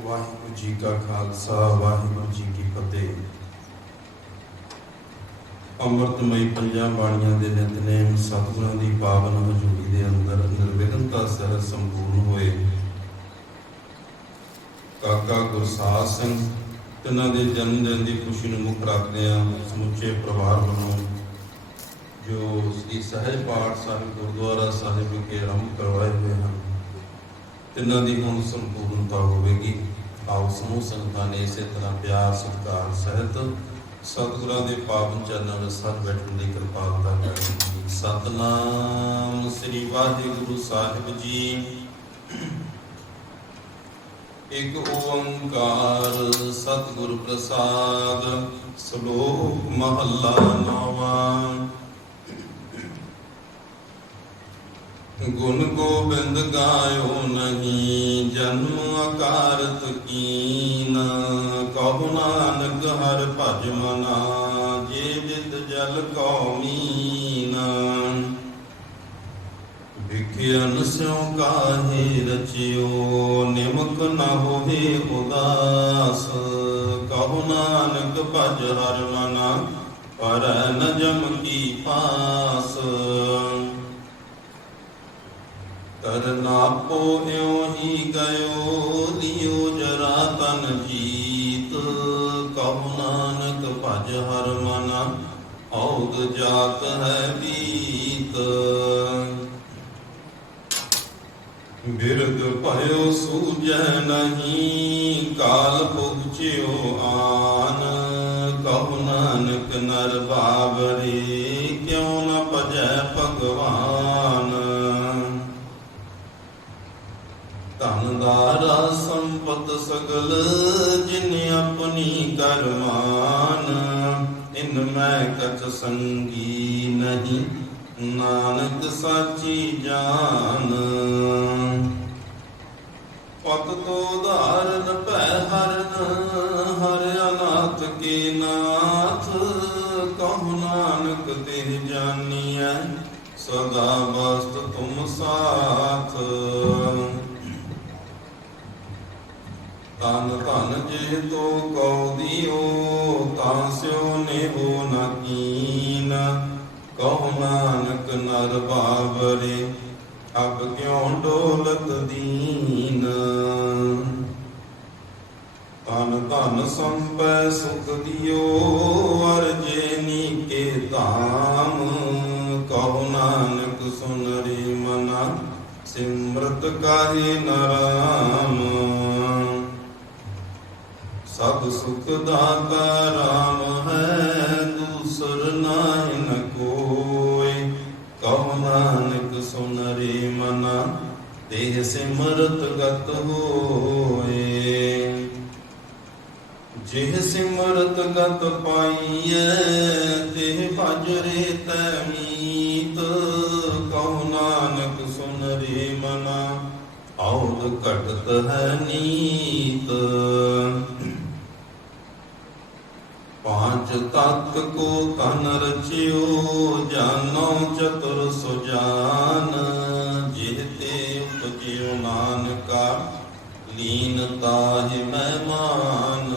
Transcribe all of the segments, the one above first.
ਵਾਹਿਗੁਰੂ ਜੀ ਕਾ ਖਾਲਸਾ, ਵਾਹਿਗੁਰੂ ਜੀ ਕੀ ਫਤਿਹ। ਅੰਮ੍ਰਿਤਮਈ ਪੰਜਾਂ ਬਾਣੀਆਂ ਦੇ ਨਿਤਨੇਮ ਸਤਿਗੁਰਾਂ ਦੀ ਪਾਵਨ ਹਜ਼ੂਰੀ ਦੇ ਅੰਦਰ ਨਿਰਵਿਘਨਤਾ ਸਹਿ ਸੰਪੂਰਨ ਹੋਏ। ਕਾਕਾ ਗੁਰਸਾਹਿਬ ਸਿੰਘ, ਤਿੰਨਾਂ ਦੇ ਜਨਮ ਦਿਨ ਦੀ ਖੁਸ਼ੀ ਨੂੰ ਮੁੱਖ ਰੱਖਦੇ ਆ ਸਮੁੱਚੇ ਪਰਿਵਾਰ ਵੱਲੋਂ ਜੋ ਸ੍ਰੀ ਸਹਿਜ ਪਾਠ ਸਾਹਿਬ ਗੁਰਦੁਆਰਾ ਸਾਹਿਬ ਵਿਖੇ ਆਰੰਭ ਕਰਵਾਏ ਹੋਏ ਹਨ। ਤਿੰਨਾਂ ਦੀ ਹੁਣ ਸੰਪੂਰਨਤਾ ਹੋਵੇਗੀ। ਆਓ ਸਮੂਹ ਸੰਗਤਾਂ ਨੇ ਇਸੇ ਤਰ੍ਹਾਂ ਪਿਆਰ, ਸਤਿਕਾਰ, ਸਹਿਤ ਸਤਿਗੁਰਾਂ ਦੇ ਪਾਵਨ ਚਰਨਾਂ ਵਿੱਚ ਸਤ ਬੈਠਣ ਦੀ ਕਿਰਪਾਲਤਾ ਕਰਨੀ। ਸਤਨਾਮ ਸ੍ਰੀ ਵਾਹਿਗੁਰੂ ਸਾਹਿਬ ਜੀ। ਇਕ ਓੰਕਾਰ ਸਤਿਗੁਰ ਪ੍ਰਸਾਦ, ਸ਼ਲੋਕ ਮਹੱਲਾ ਨੌਵਾਂ। ਗੁਣ ਗੋਬਿੰਦ ਗਾਇਓ ਨਹੀਂ, ਜਨਮ ਆਕਾਰਤ ਕੀਨ। ਕਹੋ ਨਾਨਕ ਹਰ ਭਜ ਮਨਾ, ਜੇ ਬਿਦ ਜਲ ਕਉ ਮੀਨ। ਵਿਖਿਆਨ ਸਿਉ ਕਾਹੇ ਰਚਿਓ, ਨਿਮਕ ਨ ਹੋਏ ਉਦਾਸ। ਕਹੋ ਨਾਨਕ ਭਜ ਹਰ ਮਨਾ, ਪਰ ਨ ਜਮ ਕਰਨਾ ਇਉ ਹੀ ਗਇਓ, ਲਿਓ ਜਰਾ ਤਨ ਜੀਤ। ਕਹੋ ਨਾਨਕ ਭਜ ਹਰ ਮਨ ਔਦ ਜਾਤ ਹੈ ਬੀਤ। ਬਿਰਦ ਭਇਓ ਸੂਜੈ ਨਹੀਂ, ਕਾਲ ਪੁਗਚਿਓ ਆਨ। ਕਹੋ ਨਾਨਕ ਨਰ ਬਾਬਰੇ ਸਗਲ ਜਿਨ ਆਪਣੀ ਕਰਮਾਨ, ਇਨ ਮੈਂ ਕਛ ਸੰਗੀ ਨਹੀਂ। ਨਾਨਕ ਸਾਚੀ ਜਾਨ, ਪਤ ਤੋ ਧਾਰਨ ਭੈ ਹਰਨ, ਹਰ ਅਨਾਥ ਕੇ ਨਾਥ, ਕਹੁ ਨਾਨਕ ਤੇ ਜਾਨੀਐ, ਸਦਾ ਬਸਤ ਤੁਮ ਸਾਥ। ਤਨ ਧਨ ਜੇ ਤੋ ਕਉ ਦਿਓ, ਤਾਂ ਸਿਓ ਨੇ ਹੋ ਨ ਕੀਨ। ਕਹੋ ਨਾਨਕ ਨਰ ਬਾਬਰੇ, ਅਬ ਕਿਉ ਡੋਲਤ ਦੀਨ? ਤਨ ਧਨ ਸੰਪੈ ਸੁਖ ਦਿਓ, ਅਰਜੇ ਨੀਕੇ ਧਾਮ। ਕਹੋ ਨਾਨਕ ਸੁਨਰੇ ਮਨਾ, ਸਿਮਰਤ ਕਾਹੇ ਨਰਾ? ਸੁਖ ਦਾਤਾ ਰਾਮ ਹੈ, ਦੂਸਰ ਨਾਹਿ ਨ ਕੋਇ ਕਹੋ ਨਾਨਕ ਸੁਨ ਰੇ ਮਨਾ, ਦੇਹ ਸਿਮਰਤ ਗਤ ਹੋਏ। ਜਿਹ ਸਿਮਰਤ ਗਤ ਪਾਈਐ, ਤਿਹ ਭਜ ਰੇ ਤੈ ਮੀਤ। ਕਹੋ ਨਾਨਕ ਸੁਨ ਰੇ ਮਨਾ ਔਦ ਘਟਤ ਹੈ ਨੀਤ। ਪਾਂਚ ਤਤ ਕੋ ਤਨ ਰਚਿਓ ਜਾਨੋ ਚਤੁਰ ਸੁਜਾਨ ਜਿਹਤੇ ਉਪਜਿਓ ਨਾਨਕਾ ਲੀਨ ਤਾਹਿ ਮਹਿਮਾਨ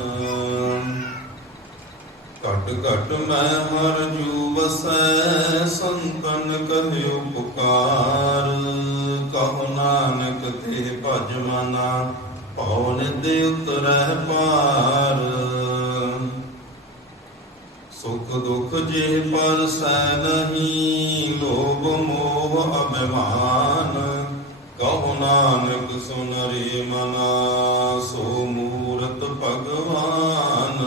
ਘਟ ਘਟ ਮੈਂ ਹਰ ਜੂ ਬਸੈ ਸੰਤਨ ਕਹਿਓ ਪੁਕਾਰ ਕਹੋ ਨਾਨਕ ਤੇ ਭਜ ਮਨਾ ਭਉ ਨਿਦ ਉਤਰੈ ਪਾਰ ਸੁਖ ਦੁਖ ਜੇ ਪਰ ਸੈ ਨਹੀਂ, ਲੋਭ ਮੋਹ ਅਭਿਮਾਨ। ਕਹੋ ਨਾਨਕ ਸੁਨ ਰੇ ਮਨਾ, ਸੋ ਮੂਰਤ ਭਗਵਾਨ।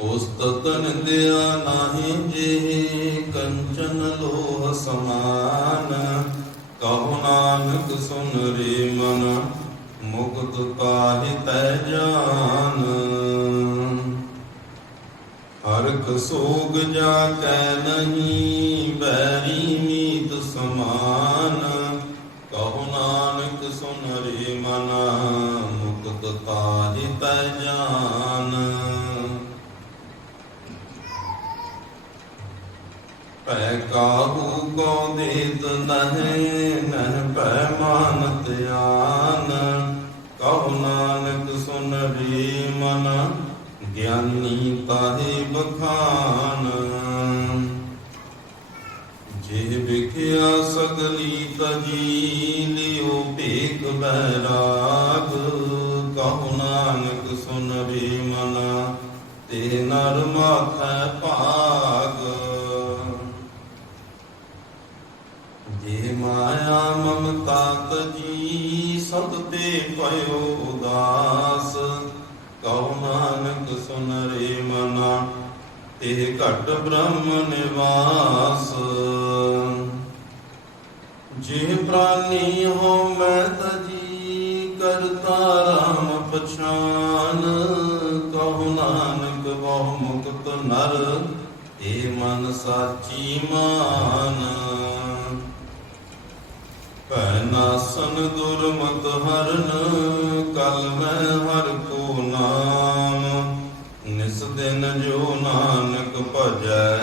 ਉਸਤਤਨ ਦਿਆ ਨਾਹੀ ਜੇ, ਕੰਚਨ ਲੋਹ ਸਮਾਨ। ਕਹੋ ਨਾਨਕ ਸੁਨ ਰੇ ਮਨ ਮੁਕਤ ਕਾਹਿ ਤੈ ਜਾਨ। ਹਰਖ ਸੋਗ ਜਾ ਕੈ ਨਹੀਂ ਬੈਰੀ ਮੀਤ ਸਮਾਨ। ਕਹੋ ਨਾਨਕ ਸੁਨ ਰੇ ਮਨਾ, ਮੁਕਤ ਤਾਹਿ ਤੈ ਜਾਨ। ਭੈ ਕਾਹੂ ਕੋ ਦੇਤ ਨਹਿ ਨਹਿ ਭੈ ਮਾ ਆਨ। ਭੇਖ ਬੈਰਾਗ ਨਾਨਕ ਸੁਨ ਰੇ ਮਨ, ਤੇ ਨਰ ਮਾਥੈ ਭਾਗ। ਜੇ ਮਾਇਆ ਮਮਤਾ ਤਜੀ ਸਤ ਤੇ ਪਇਓ ਉਦਾਸ। ਕਉ ਨਾਨਕ ਸੁਨ ਰੇ ਮਨਾ ਇਹ ਘਟ ਬ੍ਰਹਮ ਨਿਵਾਸ। ਜੇ ਪ੍ਰਾਨੀ ਹੋ ਮੈਂ ਪਛਾਨ, ਕਹੋ ਨਾਨਕ ਬਹੁ ਮੁਕਤ ਨਰ, ਏ ਮਨ ਸਾਚੀ ਮਾਨ। ਭੈ ਦੁਰਮਤ ਹਰਨ, ਕਲ ਮੈਂ ਹਰ ਕੋ ਨਾਮ। ਨਿਸ ਦਿਨ ਜੋ ਨਾਨਕ ਭਜੈ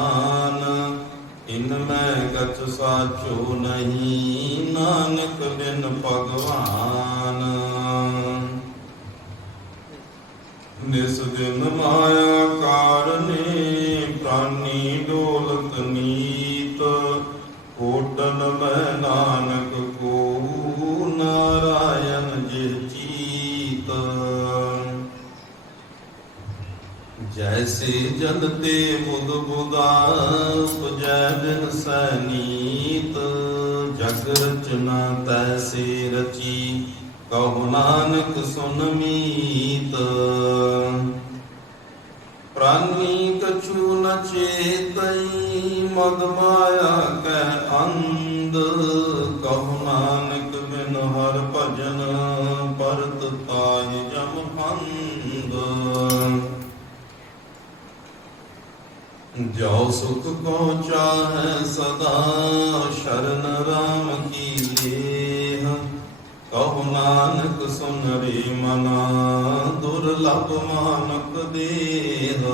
ਜਾਨ ਇਨ ਮੈਂ ਗਤ ਸਾਚੋ ਨਹੀਂ ਨਾਨਕ ਬਿਨ ਭਗਵਾਨ। ਨਿਸ ਦਿਨ ਮਾਇਆ ਜੈਸੇ ਜਲ ਤੇ ਬੁੱਧ ਬੁਦਾ ਉਪਜੈ ਦਿਨ ਸੈਨੀਤ, ਜਗ ਰਚਨਾ ਤੈਸੇ ਰਚੀ, ਕਹੋ ਨਾਨਕ ਸੁਨ ਮੀਤ। ਪ੍ਰਾਨੀ ਕਛੂ ਨ ਚੇਤਈ ਮਦ ਜੋ ਸੁਖ ਕੋ ਚਾਹੈ ਸਦਾ ਸ਼ਰਨ ਰਾਮ ਕੀ ਲੇਹ। ਕਹੋ ਨਾਨਕ ਸੁਨਰੇ ਮਨਾ ਦੁਰਲਭ ਮਾਨਕ ਦੇਹ।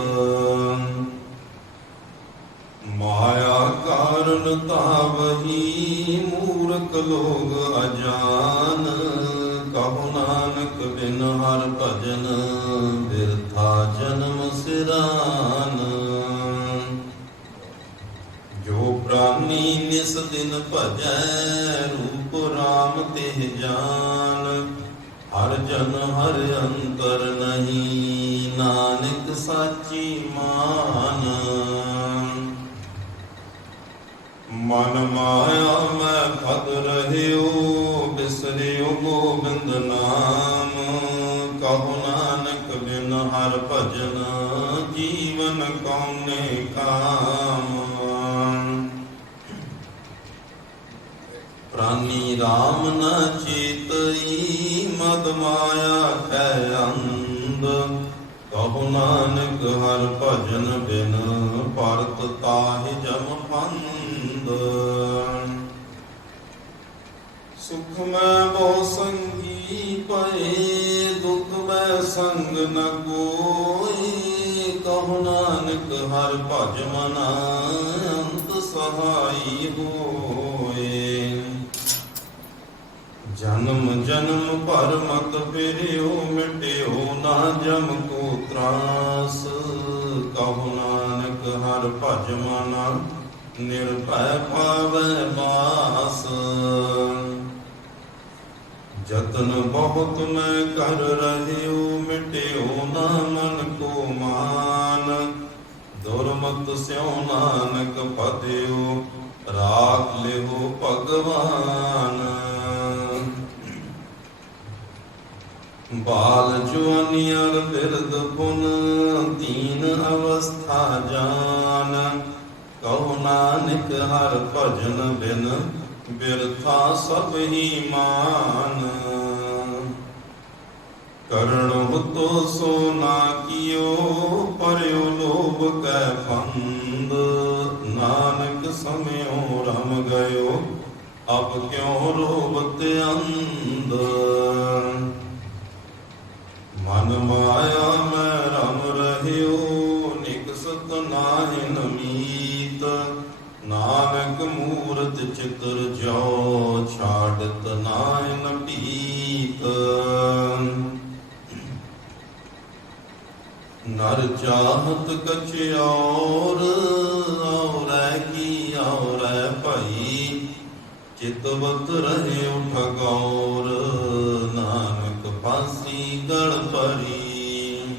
ਮਾਇਆ ਕਾਰਨ ਤਾਵਹੀ ਮੂਰਖ ਲੋਗ ਅਜਾਨ। ਕਹੋ ਨਾਨਕ ਬਿਨ ਹਰ ਭਜਨ, ਬਿਰਥਾ ਜਨਮ ਸਿਰਾਨ। ਨਿਸ ਦਿਨ ਭਜੈ ਰੂਪ ਰਾਮ ਤੇ ਜਾਨ। ਹਰ ਜਨ ਹਰ ਅੰਤਰ ਨਹੀਂ, ਨਾਨਕ ਸਾਚੀ ਮਾਨ। ਮਨ ਮਾਇਆ ਮੈਂ ਫਦ ਰਹਿਓ, ਬਿਸਰਿਓ ਗੋਬਿੰਦ ਨਾਮ। ਕਹੋ ਨਾਨਕ ਬਿਨ ਹਰ ਭਜਨ, ਜੀਵਨ ਕੌਣੇ ਕਾਮ। ਪ੍ਰਾਨੀ RAM ਨ ਚੇਤਈ ਮਦ ਮਾਇਆ ਕੈ ਅੰਧ। ਕਹੋ ਨਾਨਕ ਹਰ ਭਜਨ ਬਿਨ ਪਰਤ ਤਾਹਿ ਜਮ ਫੰਦ ਸੁਖ ਮੈਂ ਬਹੁ ਸੰਗੀ ਪਏ ਦੁਖ ਮੈਂ ਸੰਗ ਨ ਕੋਈ। ਕਹੋ ਨਾਨਕ ਹਰ ਭਜ ਮਨਾ, ਅੰਤ ਸਹਾਈ ਹੋਏ ਜਨਮ ਜਨਮ ਭਰ ਮਤ ਫਿਰਿਓ, ਮਿਟਿਓ ਨਾ ਜਮ ਕੋ ਤਰਾਸ। ਕਹੋ ਨਾਨਕ ਹਰ ਭਜ ਮਨਾ, ਨਿਰਭੈ ਪਾਵੈ ਬਾਸ। ਜਤਨ ਬਹੁਤ ਮੈਂ ਕਰ ਰਹਿਓ, ਮਿਟਿਓ ਨਾ ਮਨ ਕੋ ਮਾਨ। ਦੁਰਮਤ ਸਿਉ ਨਾਨਕ ਪਤਿਓ ਰਾਖ ਲਿਓ ਭਗਵਾਨ। ਬਾਲ ਜਵਾਨੀ ਬਿਰਦ ਪੁਨ ਤੀਨ ਅਵਸਥਾ ਜਾਨ। ਕਹੋ ਨਾਨਕ ਹਰ ਭਜਨ ਬਿਨ, ਬਿਰਥਾ ਸਭ ਹੀ ਮਾਨ। ਕਰਣੋ ਤੋ ਸੋ ਨਾ ਕੀਓ ਪਰਿਓ ਲੋਭ ਕੈ ਫੰਦ। ਨਾਨਕ ਸਮਿਓ ਰਮ ਗਇਓ, ਅਬ ਕਿਉ ਰੋਬਤ ਅੰਧ? ਮਾਇਆ ਮੈਂ ਰਮ ਰਹਿਓ ਨਿਕਸਤ ਨਾਹਿਨ ਮੀਤ ਨਾਨਕ ਮੂਰਤ ਚਿਤਰ ਜੋ ਛਾੜਤ ਨਾਹਿਨ ਪੀਤ ਨਰ ਚਾਹਤ ਕਛ ਔਰ, ਔਰੈ ਕੀ ਔਰੈ ਭਈ। ਚਿਤਵਤ ਰਹੇ ਉਠ ਗੌਰ, ਨਾਨਕ ਪਾਸੀ ਗਲ ਪਰੀ।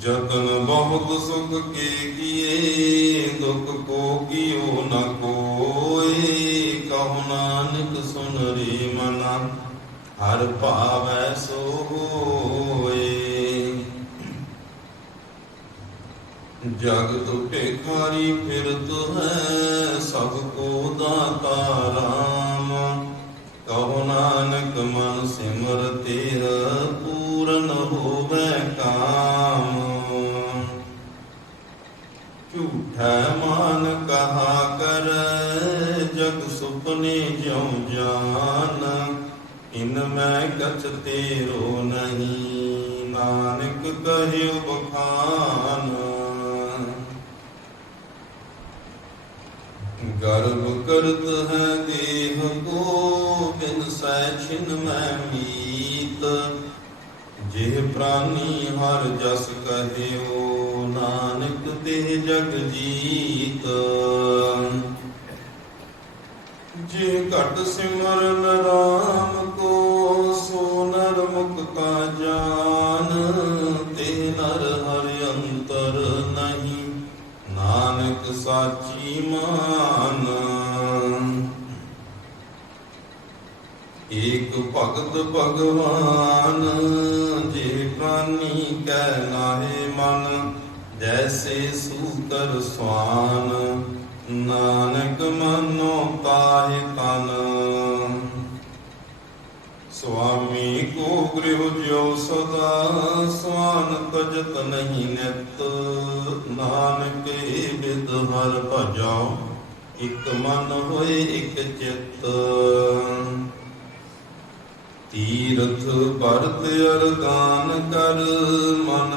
ਜਤਨ ਬਹੁਤ ਸੁਖ ਕੇ ਕੀਏ, ਦੁਖ ਕੋ ਕੀਓ ਨ ਕੋਏ। ਕਹੋ ਨਾਨਕ ਸੁਨ ਰੇ ਮਨਾ, ਹਰ ਭਾਵੈ ਸੋ ਹੋਏ। ਜਗ ਟੁਟੇ ਖਾਰੀ ਫਿਰਤ ਹੈ, ਸਭ ਕੋ ਦਾਤਾ ਜਗ ਸੁਪਨੇ ਜਿਉ ਜਾਨ ਇਨ ਮੈਂ ਕਛ ਤੇਰੋ ਨਹੀਂ। ਨਾਨਕ ਕਹਿਓ ਬਖਾਨ। ਗਰਭ ਕਰਤ ਹੈ ਦੇਹ ਕੋ, ਬਿਨ ਸੈ ਮੈਂ ਮੀਤ। ਜਿਹ ਪ੍ਰਾਨੀ ਹਰ ਜਸ ਕਹਿਓ ਨਾਨਕ ਤੇ ਜਗ ਜੀਤ। ਜੇ ਘਟ ਸਿਮਰਨ ਰਾਮ ਕੋ ਸੋ ਨਰ ਮੁਖ ਕਾ ਜਾਨ, ਤੇ ਨਰ ਹਰਿ ਅੰਤਰ ਨਹੀਂ। ਨਾਨਕ ਸਾਚੀ ਮਾਨ। ਏਕ ਭਗਤ ਭਗਵਾਨ, ਜੇ ਪ੍ਰਾਨੀ ਕੈ ਨਾਹੇ ਮਨ, ਜੈਸੇ ਸੂਤਰ ਸਵਾਨ। ਨਾਨਕ ਮਨੋ ਤਾਹਿ ਤਨ। ਸੁਆਮੀ ਕੋ ਗ੍ਰਹਿ ਜੋ ਸਦਾ, ਸਵਾਨ ਤਜਤ ਨਹੀਂ ਨਿਤ। ਨਾਨਕ ਬਿਦ ਹਰ ਭਜਾਓ ਇਕ ਮਨ ਹੋਏ ਇਕ ਚਿਤ। ਤੀਰਥ ਭਰਤ ਅਰਦਾਨ ਕਰ, ਮਨ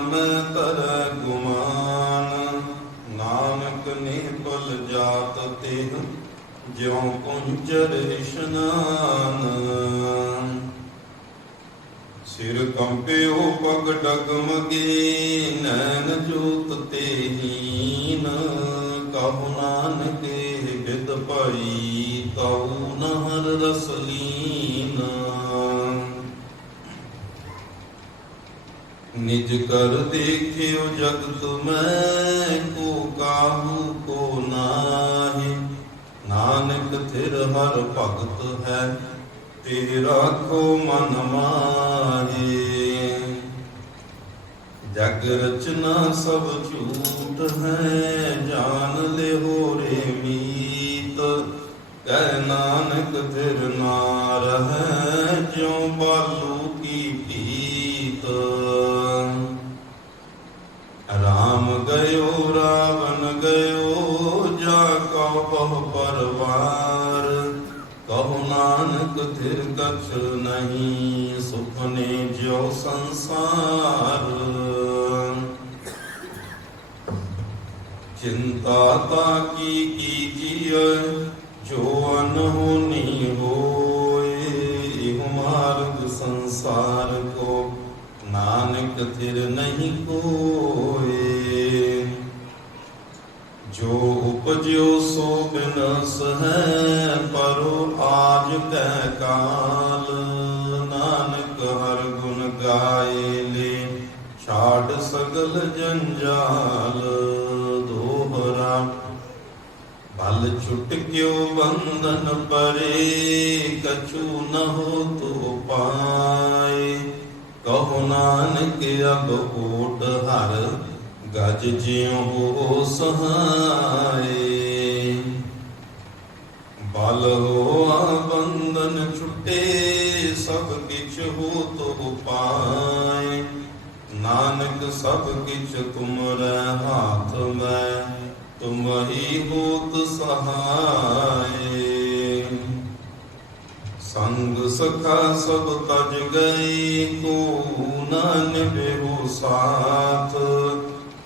ਜਿਉ ਇਸ਼ਨਾਨ ਸਿਰ ਕੰਪਿਓ ਪਗ ਡਗਮਗੇ ਨੈਣ ਜੋਤ ਤੇ ਹੀਨ। ਕਹੂ ਨਾਨਕ ਬਿਦ ਭਾਈ ਕਹੂ ਨਹਰ ਰਸ ਨਿਜ ਕਰ ਦੇਖਿਓ ਜਗਤ ਮੈਂ, ਕੋ ਕਾਹੂ ਨਾਨਕ ਥਿਰ ਹਰ ਭਗਤ ਹੈ ਤੇ ਰਾਖੋ ਮਨ ਮਾਹੀ। ਜਗ ਰਚਨਾ ਸਭ ਝੂਠ ਹੈ ਜਾਣ ਲੈ ਹੋਰੇ ਮੀਤ। ਕਹਿ ਨਾਨਕ ਥਿਰ ਨਾਰ ਕਛ ਨਹੀਂ ਸੁਪਨੇ ਜਿਉ ਸੰਸਾਰ। ਚਿੰਤਾ ਤਾ ਕੀ ਕੀਜੀਐ, ਜੋ ਅਨਹੋਨੀ ਹੋਏ ਮਾਰਗ ਸੰਸਾਰ ਕੋ ਨਾਨਕ ਥਿਰ ਨਹੀਂ ਕੋਏ। ਜੋ ਉਪਜਿਓ ਸੋ ਬਿਨਸ ਹੈ ਅਸਲ ਜੰਜਾਲ ਦੋਹਰਾ। ਬਲ ਛੁਟ ਕਿਉ ਬੰਧਨ ਪਰੇ, ਕਛੂ ਨ ਹੋ ਤੋ ਪਾਏ। ਕਹੋ ਨਾਨਕ ਅਬ ਕੋਟ ਹਰ, ਗਜ ਜਿਉ ਹੋ ਸਹਾਈ ਸਭ ਕਿਛ ਤੁਮਰੇ ਹਾਥ ਮੈਂ, ਤੁਮ ਹੀ ਹੋਤ ਸਹਾਏ। ਸੰਗ ਸਖਾ ਸਭ ਤਜ ਗਈ ਕੋ ਨਾਨਕ ਸਾਥ।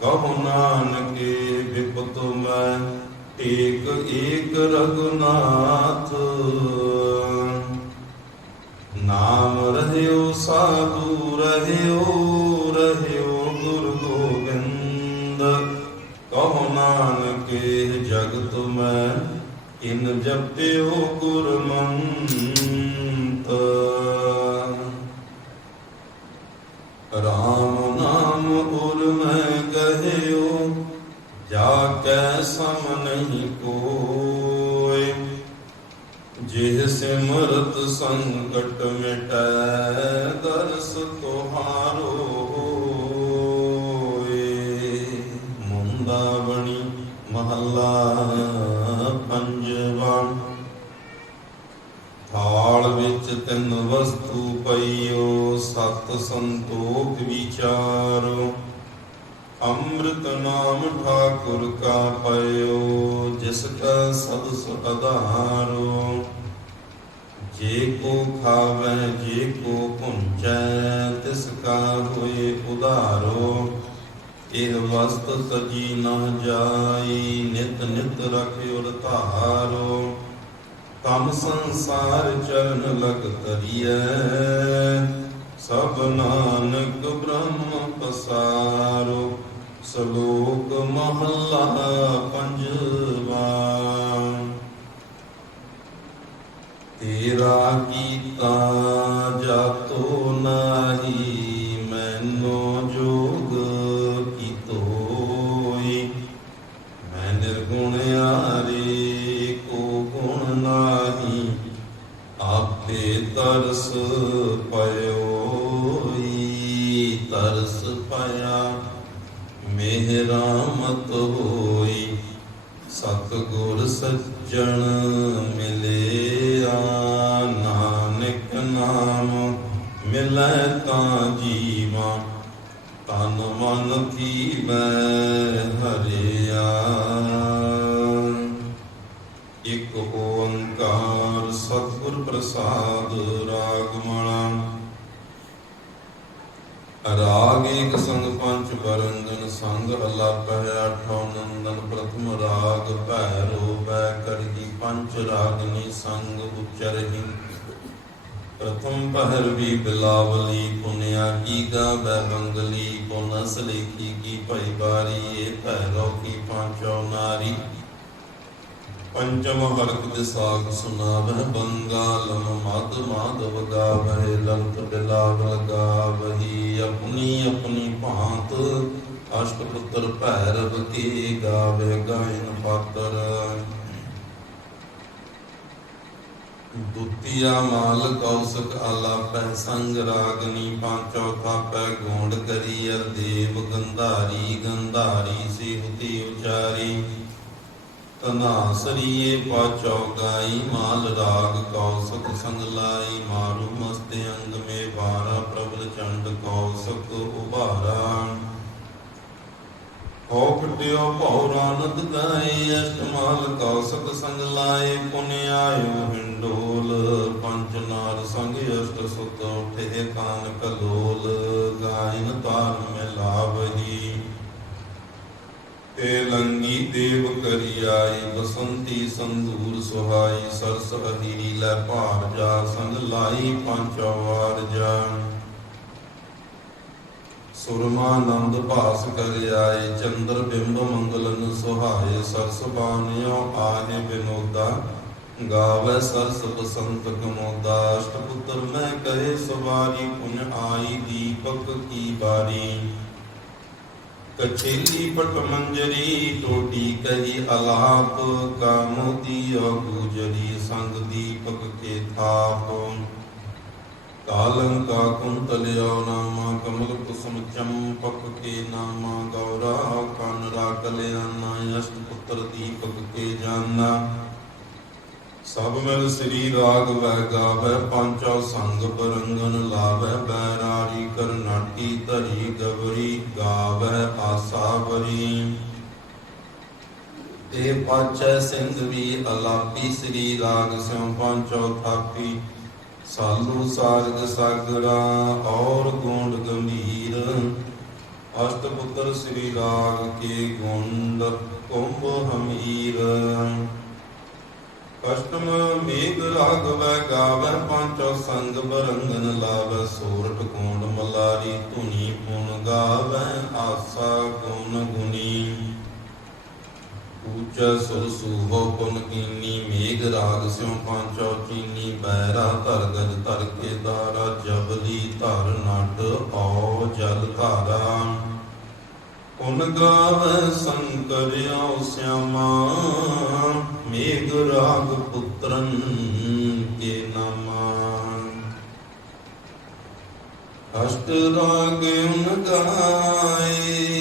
ਕਹੋ ਨਾਨਕੇ ਵਿਪਤ ਮੈਂ ਏਕ ਏਕ ਰਗਨਾਥ ਨਾਮ ਰਹਿਓ ਸਾਧੂ ਰਹੇ ਨਾਨਕੇ ਜਗਤ ਮੈਂ ਇਨ ਜਪਿਓ ਗੁਰਮੰਤ ਵਸਤੂ ਸਤ ਸੰਤੋਖ ਵਿਚਾਰੋ। ਅੰਮ੍ਰਿਤ ਨਾਮ ਠਾਕੁਰ ਕਾ ਪਇਓ, ਜਿਸ ਕਾ ਸਦਸ ਆਧਾਰੋ ਜੇ ਕੋ ਖਾਵੇ, ਜੇ ਕੋ ਪੁੰਚੈ ਤਿਸ ਕਾ ਹੋਏ ਉਧਾਰੋ। ਇਹ ਵਸਤ ਤਜੀ ਨਾ ਜਾਈ, ਨਿਤ ਨਿਤ ਰਖਿਓ ਧਾਰੋ। ਤਮ ਸੰਸਾਰ ਚਰਨ ਲਗ ਤਰੀਐ ਸਭ ਨਾਨਕ ਬ੍ਰਹਮ ਪਸਾਰੋ, ਸ਼ਲੋਕ ਮਹੱਲਾ ਪੰਜਵਾ। ਤੇਰਾ ਕੀਤਾ ਜਾਤੋ ਨਾਹੀ ਸੱਜਣ ਮਿਲਿਆ, ਨਾਨਕ ਨਾਮ ਮਿਲੈ ਤਾਂ ਜੀਵਾ, ਤਨ ਮਨ ਕੀ ਮੈਂ ਹਰਿਆ। ਇਕ ਓੰਕਾਰ ਸਤਿਗੁਰ ਪ੍ਰਸਾਦ ਰਾਗ ਰਾਗ ਏਕ ਸੰਗ ਪੰਜ ਬਰੰਗਨ ਸੰਗ ਅਲਾਪਹਿ ਰਾਗਨੀ ਸੰਗ ਉਚਰਹੀ ਪ੍ਰਥਮ ਪਹਿਰ ਵੀ ਬਿਲਾਵਲੀ, ਪੁਨਿਆ ਕੀ ਗਾਵੈ ਬੰਗਲੀ, ਪੁਨ ਅਸਲੇਖੀ ਕੀ ਭਈ ਬਾਰੀ, ਇਹ ਭੈਰੋ ਕੀ ਪਾਂਚੋ ਨਾਰੀ। ਪੰਚਮ ਹਰਕ ਦੇ ਸਾਗ ਸੁਨਾਵਹਿ ਬੰਗਾਲਮ, ਮਦ ਮਾਧਵ ਗਾਵਹਿ, ਲੰਤ ਬਿਲਾਵ ਗਾਵਹੀ। ਆਪਣੀ ਆਪਣੀ ਭਾਂਤ ਅਸ਼ਟ ਪੁੱਤਰ ਭੈਰਵ ਕੀ ਗਾਵੇ ਗਾਇਨ ਪਾਤਰ। ਦੁਤੀਆ ਮਾਲ ਕੌਸਕ ਆਲਾਪੈ ਸੰਗ ਰਾਗਨੀ ਪਾਂਚੋ ਥਾਪੈ ਗੋਂਡ ਕਰੀ ਅਰ ਦੇਵ ਗੰਧਾਰੀ ਗੰਧਾਰੀ ਸੀ ਹੁਤੀ ਉਚਾਰੀ। ਤਨਾਸਰੀਏ ਪਾਚੋ ਗਾਈ ਮਾਲ ਰਾਗ ਕੌਸਕ ਸੰਗ ਲਾਈ। ਮਾਰੂ ਮਸਤ ਅੰਗ ਮੇ ਬਾਰਾ ਪ੍ਰਬਲ ਚੰਡ ਕੌਸਕ ਉਭਾਰਾ ਹੋ ਕਟਿਓ ਭੌਰਾਨੰਦ ਗਾਏ ਅਸ਼ਟਮਾਲ ਕੌਸਕ ਸੰਗ ਲਾਏ। ਪੁਨ ਆਇਓ ਪੰਜ ਨਾਰ ਸੰਗ ਅਸ਼ਟ ਸੁਤ ਉਠੇ ਕਾਨ ਕਲੋਲ ਗਾਇਨ ਤਾਨ ਮੇ ਲਾਵਹੀ ਤੇ ਲੰਗੀ ਦੇਵ ਕਰੀ ਬਸੰਤੀ ਸੰਦੂਰ ਸੁਹਾਈ, ਸਰਸ ਅਹੀਰੀ ਲੈ ਭਾਰ ਜਾ, ਸੰਗ ਲਾਈ ਪੰਚੋ ਜਾ। ਸੁਰਮਾਨੰਦ ਭਾਸ ਕਰ ਆਏ ਚੰਦਰ ਬਿੰਬ ਮੰਗਲਨ ਸੁਹਾਏ, ਸਰਸ ਬਾਨਿਓ ਆਹੇ ਬਿਨੋਦਾ ਗਾਵੇ ਸਰਸ ਬਸੰਤ ਕਮੋਦਾ ਅਸ਼ਟ ਪੁੱਤਰ, ਮੈਂ ਕਹੇ ਸਵਾਰੀ, ਪੁਨ ਆਈ ਦੀਪਕ ਕੀ ਬਾਰੀ। ਕਛੇਲੀ ਪਟ ਮੰਜਰੀ, ਟੋਟੀ ਕਹੀ ਅਲਾਪ ਕਾ ਮੋਤੀ ਸੰਗ ਦੀਪਕ ਕੇ ਥਾਪ। ਕਾਲੰਕਾ ਕੁੰਤਲਿਓ ਨਾਮਾ ਕਮਲ ਕੁਸਮ ਚੰਪਕ ਕੇ ਨਾਮਾ। ਗੌਰਾ, ਕੰਨ ਰਾਕਲਿਆਨਾ ਅਸ਼ਟ ਪੁੱਤਰ ਦੀਪਕ ਕੇ ਜਾਨਾ। ਸਭ ਮਿਲ ਸ੍ਰੀ ਰਾਗ ਵੈ ਗਾਵੈ ਪਾਂਚੋ ਸੰਗ ਬਰੰਗਨ ਲਾਵੈ ਬੈਰਾਰੀ ਕਰਨਾਟੀ ਧਰੀ ਗਵਰੀ ਗਾਵੈ, ਆਸਾ ਬਰੀ ਤੇ ਪਾਚੈ ਸਿੰਧ ਵੀ ਅਲਾਪੀ ਸ੍ਰੀ ਰਾਗ ਸਿਉ ਪਾਂਚੋ ਥਾਪੀ। ਸਾਲੂ ਸਾਰਗ ਸਾਗਰਾ ਔਰ ਗੋਂਡ ਗੰਭੀਰ। ਅਸ਼ਟ ਪੁੱਤਰ ਸ੍ਰੀ ਰਾਗ ਕੇ ਗੁੰਡ ਕੁੰਭ ਹਮੀਰ। ਅਸ਼ਟਮ ਮੇਘ ਰਾਗਵੈ ਗਾਵੈ ਪੰਚੋ ਸੰਗ ਬਰੰਗਨ ਲਾਵੈ ਸੋਰਠ ਕੋਂਡ ਮਲਾਰੀ ਧੁਨੀ ਪੁਨ ਗਾਵੈ ਆਸਾ ਗੁਣ। ਗੁਨੀ ਉੱਚ ਸੁਰ ਸੂਹੋ ਪੁਨ ਕੀਨੀ ਮੇਘ ਰਾਗ ਸਿਉ ਪਾਂਚੋ ਚੀਨੀ ਬੈਰਾ ਧਰ ਗਜ ਧਰ ਕੇ ਦਾਰਾ ਜਬਲੀ ਧਰ ਨਟ ਔ ਜਲ ਧਾਰਾ। ਪੁਨ ਗਾਵੈ ਸੰਕਰ ਸਿਆਮਾ ਮੇਘ ਰਾਗ ਪੁੱਤਰਨ ਕੇ ਨਾਮਾ ਅਸ਼ਟ ਰਾਗ ਉਨ ਗਾਏ